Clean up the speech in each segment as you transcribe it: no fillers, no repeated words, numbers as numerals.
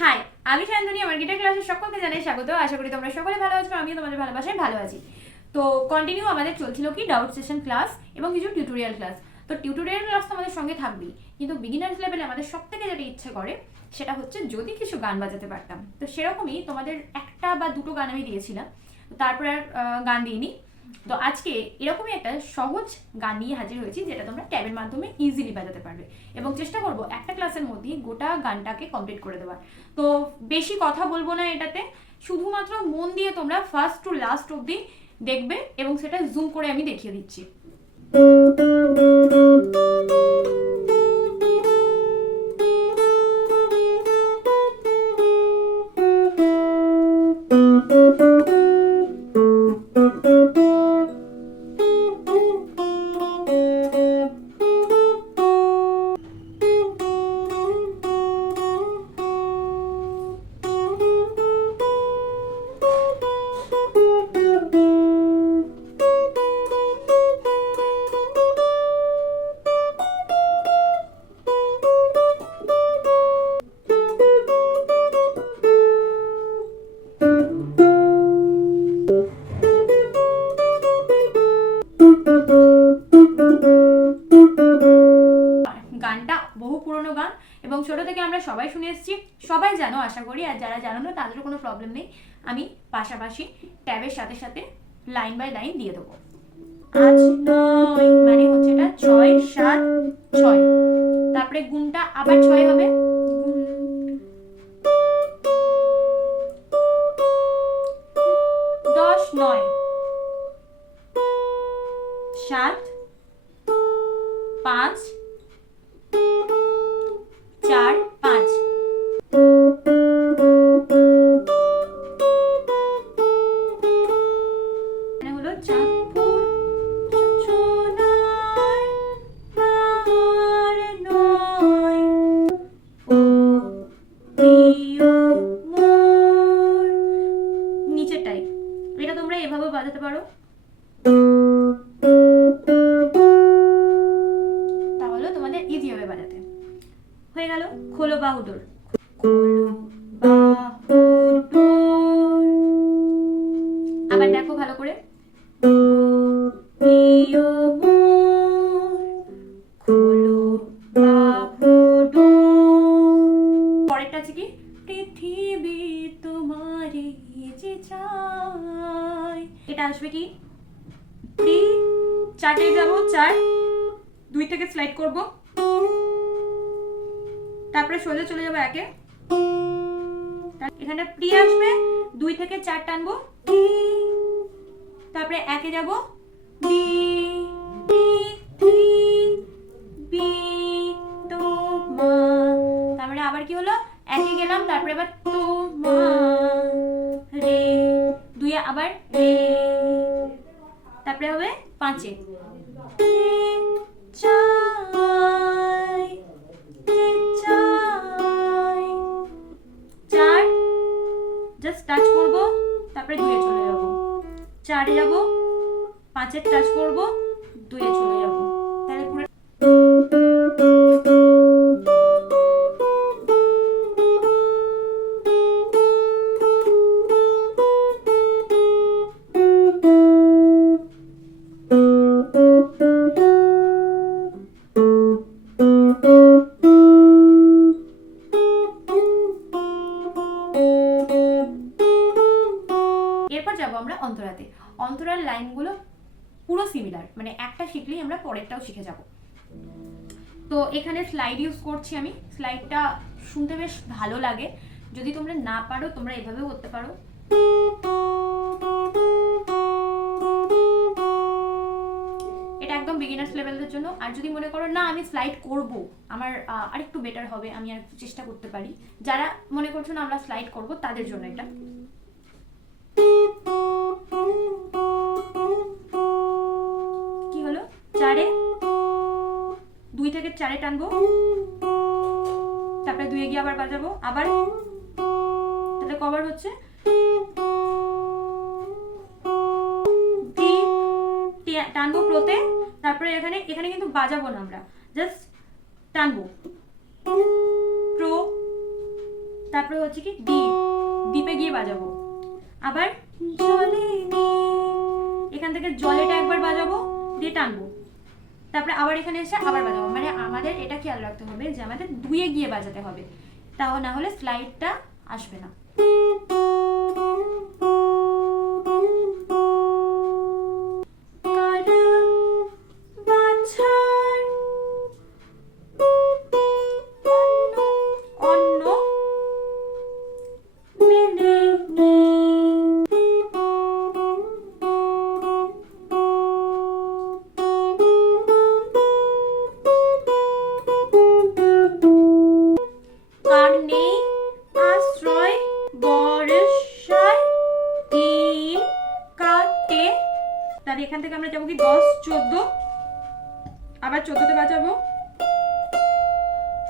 High, আমি শান্তনী। আমার guitar ক্লাসে সকলকে জানাই স্বাগত। আশা করি তোমরা সকলে ভালো আছো, আমিও তোমাদের ভালোবাসায় ভালো আছি। তো কন্টিনিউ আমাদের চলছিল কি ডাউট সেশন ক্লাস এবং কিছু টিউটোরিয়াল ক্লাস। তো টিউটোরিয়াল ক্লাস তো আমাদের সঙ্গে থাকবেই, কিন্তু বিগিনার্স লেভেলে আমাদের সব থেকে যেটা ইচ্ছে করে সেটা হচ্ছে যদি কিছু গান বাজাতে পারতাম। তো সেরকমই তোমাদের একটা বা দুটো গান আমি দিয়েছিলাম, তারপরে আর গান দিইনি। তো আজকে এরকমই একটা সহজ গান নিয়ে হাজির হয়েছি, যেটা তোমরা ট্যাবের মাধ্যমে ইজিলি বাজাতে পারবে, এবং চেষ্টা করবো একটা ক্লাসের মধ্যেই গোটা গানটাকে কমপ্লিট করে দেওয়ার। তো বেশি কথা বলবো না এটাতে, শুধুমাত্র মন দিয়ে তোমরা ফার্স্ট টু লাস্ট অবধি দেখবে, এবং সেটা জুম করে আমি দেখিয়ে দিচ্ছি। গানটা বহু পুরনো গান এবং ছোট থেকে আমরা সবাই শুনে এসেছি, সবাই জানো আশা করি। আর যারা জানো না তাদেরও কোনো প্রবলেম নেই, আমি পাশাপাশি ট্যাবের সাথে সাথে লাইন বাই লাইন দিয়ে দেবো। আজ নয় মানে হচ্ছে এটা 6 7 6, তারপরে গুণটা আবার 6 হবে, 10 9 7 5 4 5। হলো চাঁদপুর সোনার পাহাড় নয়, ও প্রিয় মোর। নিচেরটাই এটা তোমরা এভাবে বাজাতে পারো। তাহলে তোমাদের ইজি হবে বাজাতে। হয়ে গেল খোলো বাহুডোর, খোলো বাহুডোর। আবার দেখো ভালো করে, প্রিয় মোর খোলো বাহুডোর। পরেরটা আছে কি, পৃথিবী তোমারে যে চাই। এটা আসবে কি, প্রি 4 যাবো, 4 2 থেকে স্লাইড করব, তারপরে সোজা চলে যাবো 1-এ। এখানে প্রি আসবে, 2 থেকে 4 টানবো, তারপরে 1-এ যাবো, বি বি বি বি তোমা। তারপরে আবার কি হলো, 1-এ গেলাম, তারপরে আবার তোমা রে, 2-এ আবার রে, তারপরে হবে 5-এ চাই চাই, 4 জাস্ট টাচ করব, তারপরে 2-এ চলে যাব, 4-এ যাব, 5-এ টাচ করব, 2-এ চলে যাব। তাহলে পুরো এরপর যাবো আমরা অন্তরাতে। অন্তরার লাইনগুলো পুরো সিমিলার, মানে একটা শিখলেই আমরা পরেরটাও শিখে যাব। তো এখানে স্লাইড ইউজ করছি আমি, স্লাইডটা শুনতে বেশ ভালো লাগে। যদি তোমরা না পারো তোমরা এভাবেও করতে পারো। এটা একদম বিগিনার্স লেভেলের জন্য। আর যদি মনে করো না আমি স্লাইড করব, আমার আরেকটু বেটার হবে, আমি আর চেষ্টা করতে পারি, যারা মনে করছো না আমরা স্লাইড করব তাদের জন্য এটা। কি হলো, 4-এ 2 থেকে 4-এ টানবো, তারপরে 2-এ গিয়ে আবার বাজাবো, আবার তাহলে কভার হচ্ছে টানবো প্রোতে, তারপরে এখানে এখানে কিন্তু বাজাবো না আমরা, জাস্ট টানবো, প্রো তারপরে হচ্ছে কি ডি, ডিপে গিয়ে বাজাবো। আবার জলে এখান থেকে জলেটা একবার বাজাবো, দিয়ে টানবো, তারপরে আবার এখানে এসে আবার বাজাবো। মানে আমাদের এটা খেয়াল রাখতে হবে যে আমাদের দুয়ে গিয়ে বাজাতে হবে, তাও না হলে স্লাইডটা আসবে না। তাহলে এখান থেকে আমরা যাবো কি 10 14, আবার 14তে বাজাবো,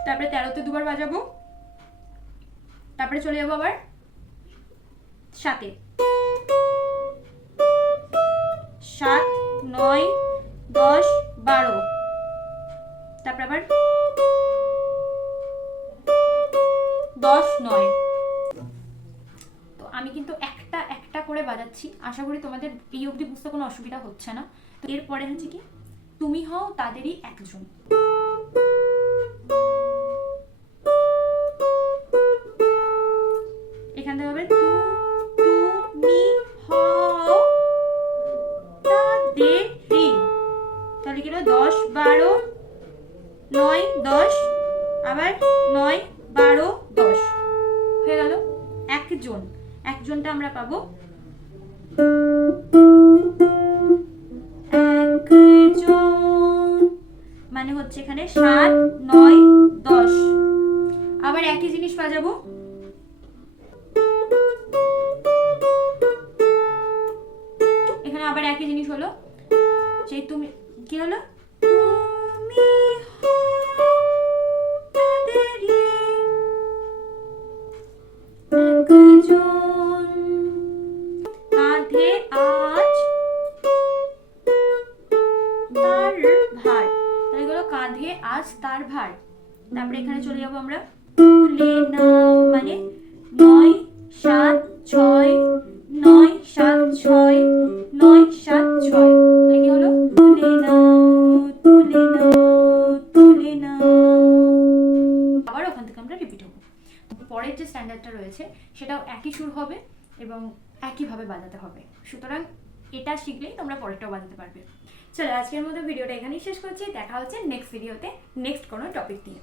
তারপরে 13তে দুবার বাজাবো, তারপরে চলে যাবো আবার 7-এ, 7 9 10 12, তারপরে আবার 10 9। তো আমি কিন্তু একটা একটা করে বাজাচ্ছি, আশা করি তোমাদের এই অবধি বুঝতে কোনো অসুবিধা হচ্ছে না। তো এরপরে হচ্ছে কি তুমি হও তাদেরই একজন। এখান থেকে হবে তুমি হও তাদেরই, তাহলে কি হলো 10 12 9 10, আবার 9 12 10 হয়ে গেল একজন। একজনটা আমরা পাবো একজন, মানে হচ্ছে এখানে 7 9 10। আবার একই জিনিস বাজাবো, এখানে আবার একই জিনিস হলো, সেই তুমি কি হলো তুমি কাঁধে আজ তার ভার, তাহলে গেল কাঁধে আজ তার ভার। তারপরে এখানে চলে যাবো আমরা তুলে নাও, মানে 9 7 6 9 7 6 9 7 6, তাহলে কি হলো তুলে নাও তুলে নাও তুলে নাও। আবার ওখান থেকে আমরা রিপিট হবো। পরের যে স্ট্যান্ডার্ডটা রয়েছে সেটাও একই সুর হবে এবং একইভাবে বাজাতে হবে, সুতরাং এটা শিখলেই তোমরা পরেরটাও বাজাতে পারবে। চলো আজকের মতো ভিডিওটা এখানেই শেষ করছি, দেখা হচ্ছে নেক্সট ভিডিওতে নেক্সট কোনো টপিক নিয়ে।